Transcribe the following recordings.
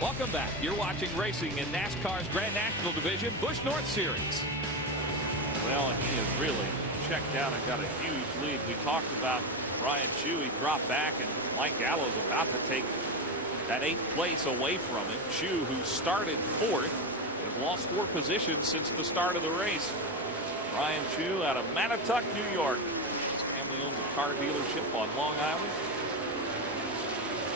Welcome back. You're watching racing in NASCAR's Grand National Division Busch North Series. Well, and he has really checked out and got a huge lead. We talked about Brian Chu. He dropped back, and Mike Gallo's about to take that 8th place away from him. Chu, who started 4th, has lost 4 positions since the start of the race. Brian Chu out of Manitowoc, New York. His family owns a car dealership on Long Island.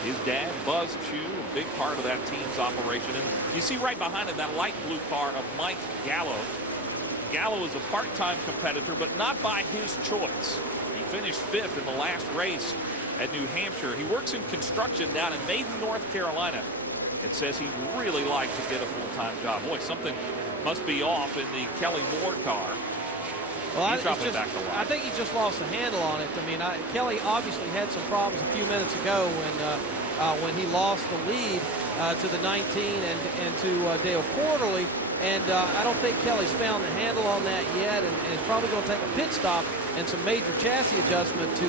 His dad, Buzz Chu, a big part of that team's operation. And you see right behind him that light blue car of Mike Gallo. Gallo is a part-time competitor, but not by his choice. He finished 5th in the last race at New Hampshire. He works in construction down in Maiden, North Carolina, and says he'd really like to get a full-time job. Boy, something must be off in the Kelly Moore car. Well, I think he just lost the handle on it. I mean, Kelly obviously had some problems a few minutes ago when he lost the lead to the 19 and to Dale Quarterly. And I don't think Kelly's found the handle on that yet, and is probably going to take a pit stop and some major chassis adjustment to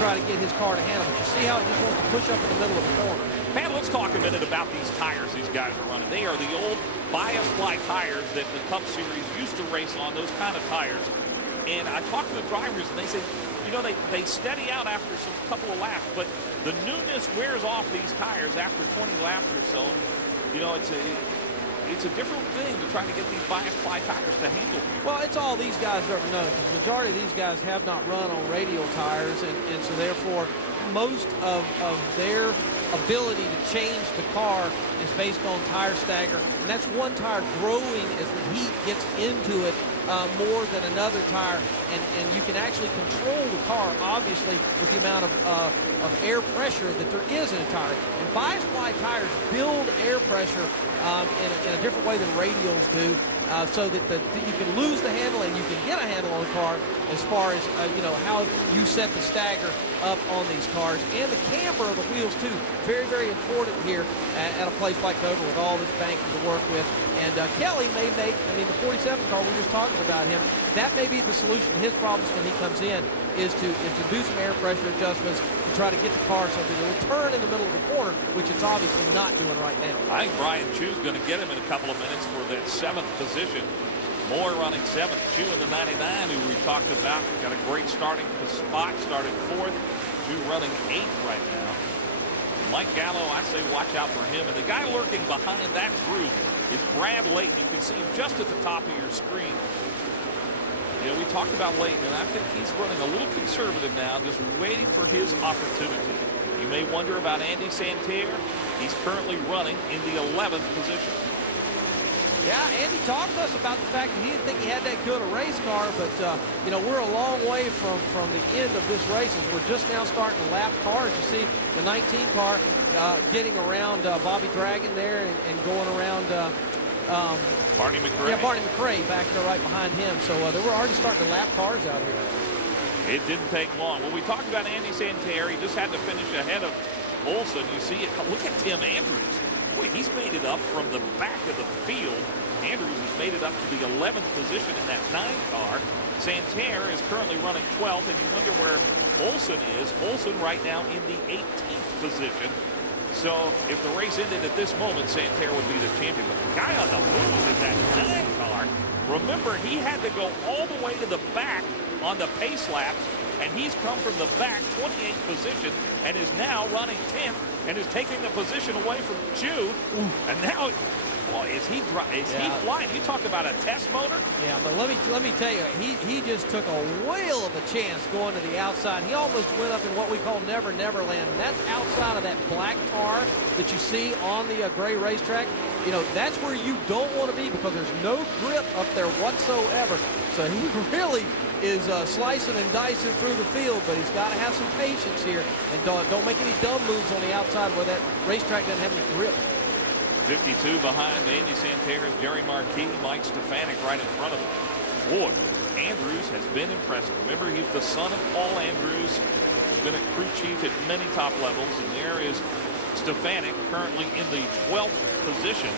try to get his car to handle. But you see how he just wants to push up in the middle of the corner. Man, let's talk a minute about these tires these guys are running. They are the old bias fly tires that the Cup Series used to race on, those kind of tires. And I talked to the drivers, and they say, you know, they steady out after some couple of laps, but the newness wears off these tires after 20 laps or so. And, you know, it's a different thing to try to get these bias ply tires to handle. Well, it's all these guys ever know. The majority of these guys have not run on radial tires, and so therefore most of their ability to change the car is based on tire stagger, and that's one tire growing as the heat gets into it more than another tire, and you can actually control the car obviously with the amount of air pressure that there is in a tire. And bias ply tires build air pressure in a different way than radials do, so that you can lose the handle and you can get a handle on the car as far as you know, how you set the stagger up on these cars, and the camber of the wheels too. Very, very important here at a place like Dover with all this banking to work with. And Kelly may make, I mean, the 47 car, we were just talking about him, that may be the solution to his problems when he comes in, is to do some air pressure adjustments to try to get the car so that it will turn in the middle of the corner, which it's obviously not doing right now. I think Brian Chu's going to get him in a couple of minutes for that 7th position. Moore running 7th, Chu in the 99, who we talked about. Got a great starting spot, started 4th. Chu running 8th right now. Mike Gallo, I say watch out for him. And the guy lurking behind that group is Brad Layton. You can see him just at the top of your screen. You know, we talked about Layton, and I think he's running a little conservative now, just waiting for his opportunity. You may wonder about Andy Santerre. He's currently running in the 11th position. Yeah, Andy talked to us about the fact that he didn't think he had that good a race car, but, you know, we're a long way from the end of this race as we're just now starting to lap cars. You see the 19 car getting around Bobby Dragon there and going around Barney McRae. Yeah, Barney McRae back there right behind him. So they were already starting to lap cars out here. It didn't take long. When we talked about Andy Santerre, he just had to finish ahead of Olson. You see it. Look at Tim Andrews. Boy, he's made it up from the back of the field. Andrews has made it up to the 11th position in that 9 car. Santerre is currently running 12th, and you wonder where Olson is. Olson right now in the 18th position. So if the race ended at this moment, Santerre would be the champion. But the guy on the move is that 9 car. Remember, he had to go all the way to the back on the pace laps, and he's come from the back 28th position and is now running 10th and is taking the position away from Chu. And now, boy, is he flying? You talk about a test motor. Yeah, but let me tell you, he just took a whale of a chance going to the outside. He almost went up in what we call Never Never Land, and that's outside of that black tar that you see on the gray racetrack. You know, that's where you don't want to be because there's no grip up there whatsoever. So he really is slicing and dicing through the field, but he's got to have some patience here and don't make any dumb moves on the outside where that racetrack doesn't have any grip. 52 behind Andy Santerre is Jerry Marquis, Mike Stefanik right in front of him. Boy, Andrews has been impressive. Remember, he's the son of Paul Andrews. He's been a crew chief at many top levels, and there is Stefanik currently in the 12th position.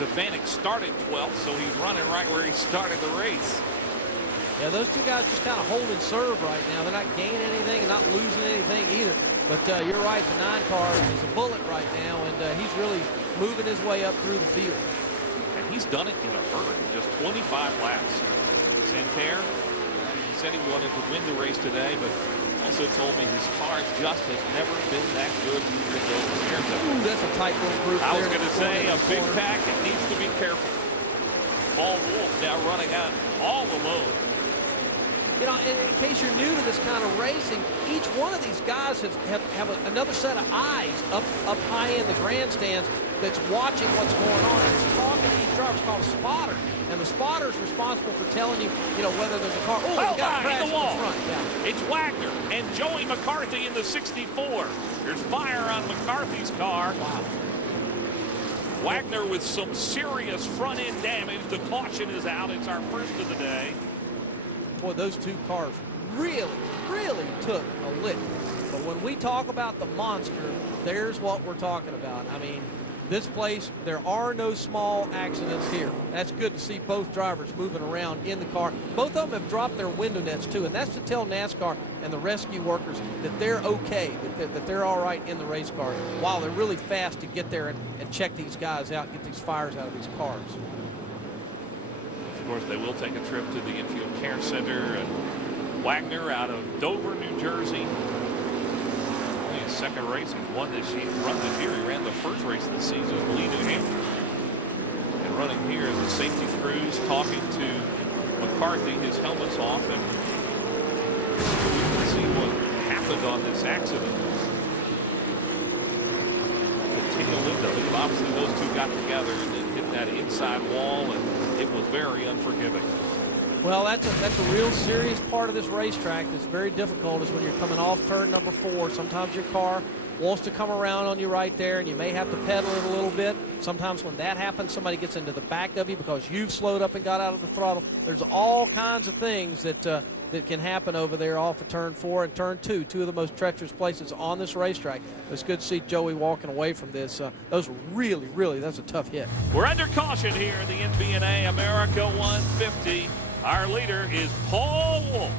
Stefanik started 12th, so he's running right where he started the race. Yeah, those two guys just kind of hold and serve right now. They're not gaining anything and not losing anything either. But you're right, the 9 car is a bullet right now, and he's really moving his way up through the field. And he's done it in a hurry, just 25 laps. Santerre said he wanted to win the race today, but also told me his car just has never been that good with those years. Ooh, that's a tight little group. I was going to say, a big pack, it needs to be careful. Paul Wolf now running out all alone. You know, in case you're new to this kind of racing, each one of these guys have another set of eyes up high in the grandstands that's watching what's going on. And it's talking to each driver. It's called a spotter. And the spotter is responsible for telling you, whether there's a car. Oh, got crashed in the front. Yeah. It's Wagner and Joey McCarthy in the 64. There's fire on McCarthy's car. Wow. Wagner with some serious front-end damage. The caution is out. It's our first of the day. Boy, those 2 cars really took a lick. But when we talk about the monster, there's what we're talking about. I mean, this place, there are no small accidents here. That's good to see both drivers moving around in the car. Both of them have dropped their window nets, too, and that's to tell NASCAR and the rescue workers that they're okay, that they're all right in the race car, while they're really fast to get there and check these guys out, get these fires out of these cars. Of course, they will take a trip to the Infield Care Center. And Wagner out of Dover, New Jersey. Only his second race. He's run this year. He ran the first race of the season with Lee, New Hampshire. And running here is a safety crews talking to McCarthy. His helmet's off. And we can see what happened on this accident. The tail end of it. Obviously, those 2 got together and then hit that inside wall. And it was very unforgiving. Well, that's a real serious part of this racetrack that's very difficult is when you're coming off turn number 4. Sometimes your car wants to come around on you right there, and you may have to pedal it a little bit. Sometimes when that happens, somebody gets into the back of you because you've slowed up and got out of the throttle. There's all kinds of things that can happen over there off of turn 4 and turn 2, 2 of the most treacherous places on this racetrack. It's good to see Joey walking away from this. Those really, that's a tough hit. We're under caution here in the MBNA America 150. Our leader is Paul Wolf.